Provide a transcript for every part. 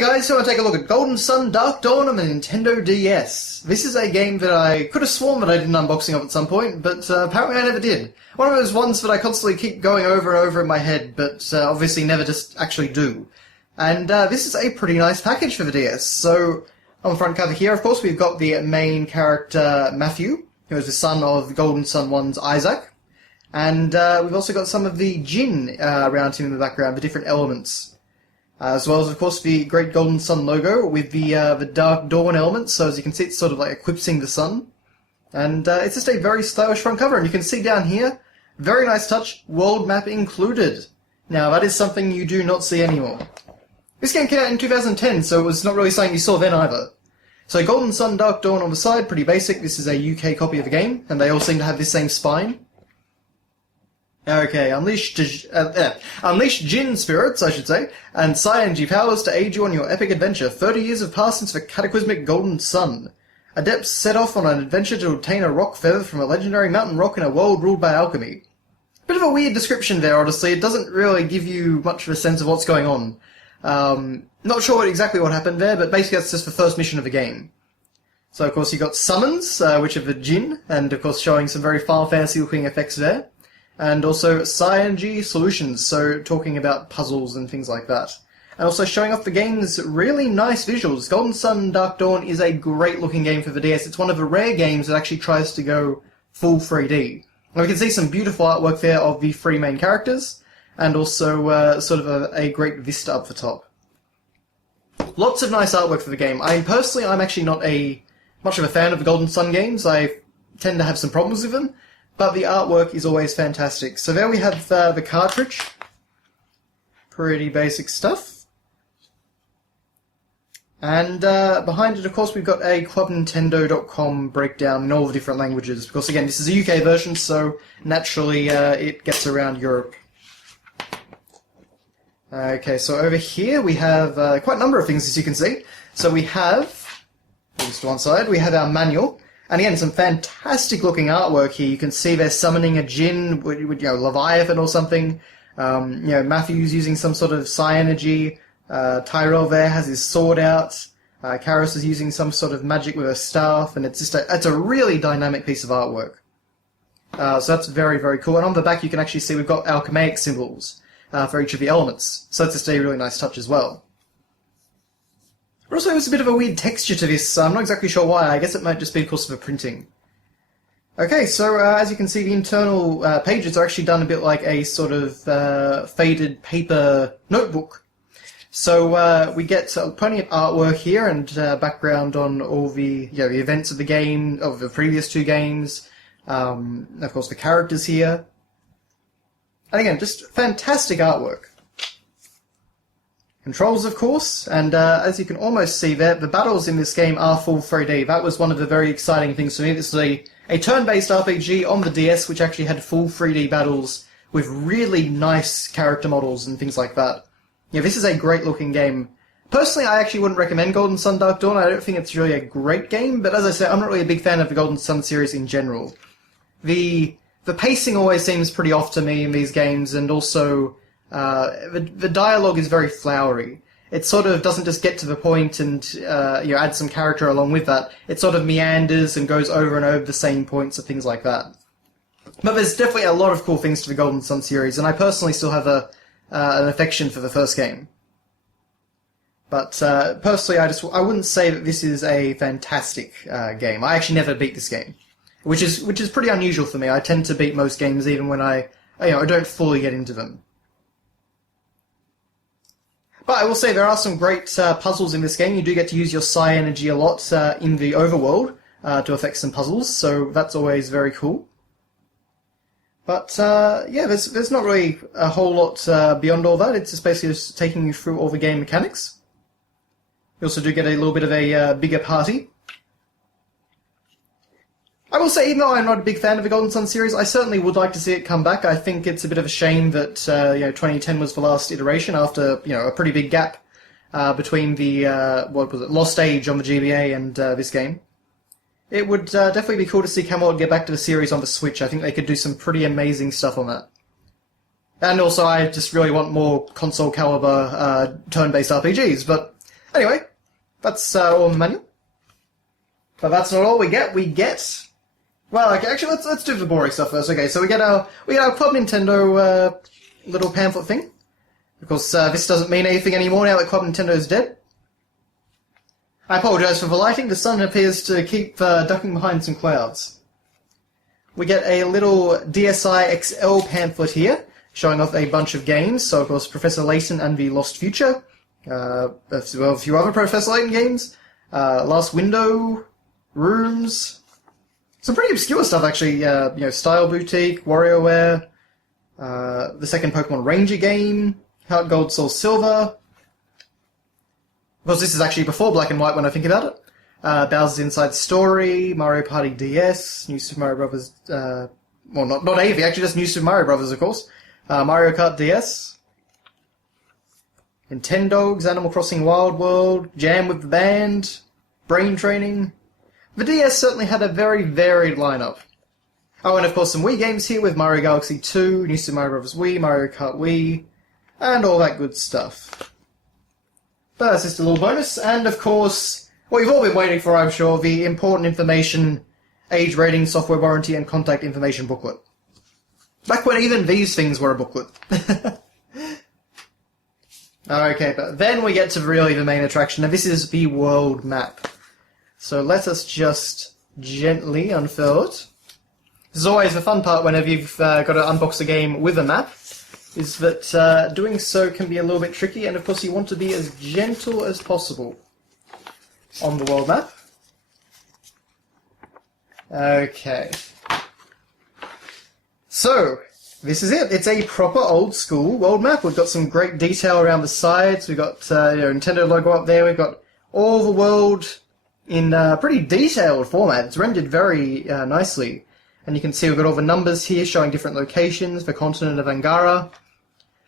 Hey guys, so I want to take a look at Golden Sun Dark Dawn on the Nintendo DS. This is a game that I could have sworn that I did an unboxing of at some point, but apparently I never did. One of those ones that I constantly keep going over and over in my head, but obviously never just actually do. And this is a pretty nice package for the DS. So, on the front cover here, of course, we've got the main character, Matthew, who is the son of Golden Sun 1's Isaac. And we've also got some of the Jinn around him in the background, the different elements. As well as, of course, the Great Golden Sun logo with the Dark Dawn element. So as you can see, it's sort of like eclipsing the sun. And it's just a very stylish front cover. And you can see down here, very nice touch, world map included. Now, that is something you do not see anymore. This game came out in 2010, so it was not really something you saw then either. So Golden Sun Dark Dawn on the side, pretty basic. This is a UK copy of the game, and they all seem to have this same spine. Okay, unleash Jinn spirits, I should say, and Psy-Energy powers to aid you on your epic adventure. 30 years have passed since the cataclysmic Golden Sun. Adepts set off on an adventure to obtain a rock feather from a legendary mountain rock in a world ruled by alchemy. Bit of a weird description there, honestly. It doesn't really give you much of a sense of what's going on. Not sure exactly what happened there, but basically that's just the first mission of the game. So, of course, you got summons, which are the Jinn, and, of course, showing some very Final Fantasy-looking effects there. And also Psy-Energy solutions, so talking about puzzles and things like that. And also showing off the game's really nice visuals. Golden Sun Dark Dawn is a great looking game for the DS. It's one of the rare games that actually tries to go full 3D. And we can see some beautiful artwork there of the three main characters, and also sort of a great vista up the top. Lots of nice artwork for the game. Personally, I'm actually not much of a fan of the Golden Sun games. I tend to have some problems with them. But the artwork is always fantastic. So there we have the cartridge. Pretty basic stuff. And behind it, of course, we've got a clubnintendo.com breakdown in all the different languages. Because, again, this is a UK version, so naturally it gets around Europe. Okay, so over here we have quite a number of things, as you can see. So we have, just to one side, we have our manual. And again, some fantastic looking artwork here. You can see they're summoning a Jinn with Leviathan or something. Matthew's using some sort of Psy-Energy. Tyrell there has his sword out. Karos is using some sort of magic with a staff, and it's a really dynamic piece of artwork. So that's very, very cool. And on the back you can actually see we've got alchemaic symbols for each of the elements. So that's just a really nice touch as well. But also, there's a bit of a weird texture to this. I'm not exactly sure why. I guess it might just be because of the printing. Okay, so as you can see, the internal pages are actually done a bit like a sort of faded paper notebook. So we get plenty of artwork here and background on all the the events of the game, of the previous two games. Of course, the characters here. And again, just fantastic artwork. Controls, of course, and as you can almost see there, the battles in this game are full 3D. That was one of the very exciting things for me. This is a turn-based RPG on the DS, which actually had full 3D battles with really nice character models and things like that. Yeah, this is a great-looking game. Personally, I actually wouldn't recommend Golden Sun Dark Dawn. I don't think it's really a great game, but as I said, I'm not really a big fan of the Golden Sun series in general. The pacing always seems pretty off to me in these games, and also the dialogue is very flowery. It sort of doesn't just get to the point and add some character along with that. It sort of meanders and goes over and over the same points and things like that. But there's definitely a lot of cool things to the Golden Sun series, and I personally still have an affection for the first game. But personally, I wouldn't say that this is a fantastic game. I actually never beat this game, which is pretty unusual for me. I tend to beat most games even when I don't fully get into them. But I will say there are some great puzzles in this game. You do get to use your Psy-Energy a lot in the overworld to affect some puzzles, so that's always very cool. But there's not really a whole lot beyond all that. It's just basically just taking you through all the game mechanics. You also do get a little bit of a bigger party. I will say, even though I'm not a big fan of the Golden Sun series, I certainly would like to see it come back. I think it's a bit of a shame that 2010 was the last iteration after a pretty big gap between the Lost Age on the GBA and this game. It would definitely be cool to see Camelot get back to the series on the Switch. I think they could do some pretty amazing stuff on that. And also, I just really want more console caliber turn-based RPGs, but Anyway, that's all in the manual. But that's not all we get. We get... Well, okay, actually, let's do the boring stuff first. Okay, so we get our Club Nintendo little pamphlet thing. Of course, this doesn't mean anything anymore now that Club Nintendo is dead. I apologise for the lighting. The sun appears to keep ducking behind some clouds. We get a little DSi XL pamphlet here, showing off a bunch of games. So, of course, Professor Layton and the Lost Future. A few other Professor Layton games. Last Window, Rooms. Some pretty obscure stuff, actually. Style Boutique, WarioWare, the second Pokemon Ranger game, Heart Gold, Soul Silver. Of course, this is actually before Black and White when I think about it. Bowser's Inside Story, Mario Party DS, New Super Mario Bros. Well, not AV, actually just New Super Mario Bros. Of course. Mario Kart DS. Nintendogs, Animal Crossing Wild World, Jam with the Band, Brain Training. The DS certainly had a very varied lineup. Oh, and of course some Wii games here with Mario Galaxy 2, New Super Mario Bros. Wii, Mario Kart Wii, and all that good stuff. But that's just a little bonus, and of course, what you've all been waiting for, I'm sure, the important information, age rating, software warranty, and contact information booklet. Back when even these things were a booklet. Okay, but then we get to really the main attraction, and this is the world map. So let us just gently unfurl it. This is always the fun part whenever you've got to unbox a game with a map, is that doing so can be a little bit tricky, and of course you want to be as gentle as possible on the world map. Okay. So, this is it. It's a proper old school world map. We've got some great detail around the sides. We've got Nintendo logo up there. We've got all the world in pretty detailed format. It's rendered very nicely. And you can see we've got all the numbers here showing different locations, the continent of Angara,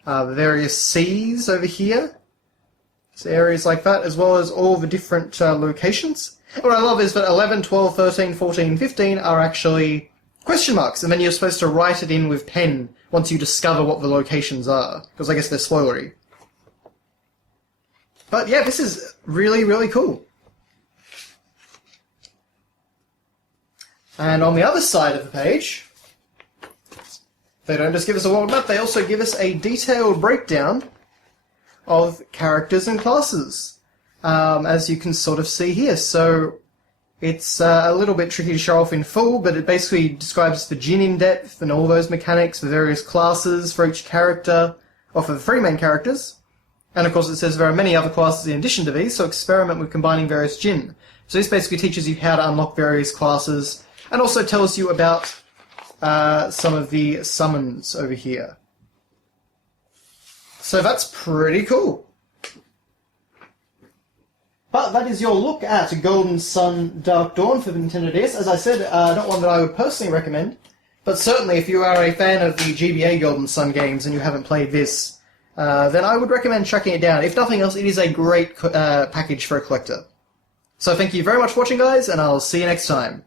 the various seas over here, so areas like that, as well as all the different locations. And what I love is that 11, 12, 13, 14, 15 are actually question marks, and then you're supposed to write it in with pen once you discover what the locations are, because I guess they're spoilery. But yeah, this is really, really cool. And on the other side of the page, they don't just give us a world map, they also give us a detailed breakdown of characters and classes, as you can sort of see here. So it's a little bit tricky to show off in full, but it basically describes the Djinn in depth and all those mechanics, the various classes for each character, or for the three main characters. And of course it says there are many other classes in addition to these, so experiment with combining various Djinn. So this basically teaches you how to unlock various classes, and also tells you about some of the summons over here. So that's pretty cool. But that is your look at Golden Sun Dark Dawn for the Nintendo DS. As I said, not one that I would personally recommend, but certainly if you are a fan of the GBA Golden Sun games and you haven't played this, then I would recommend tracking it down. If nothing else, it is a great package for a collector. So thank you very much for watching, guys, and I'll see you next time.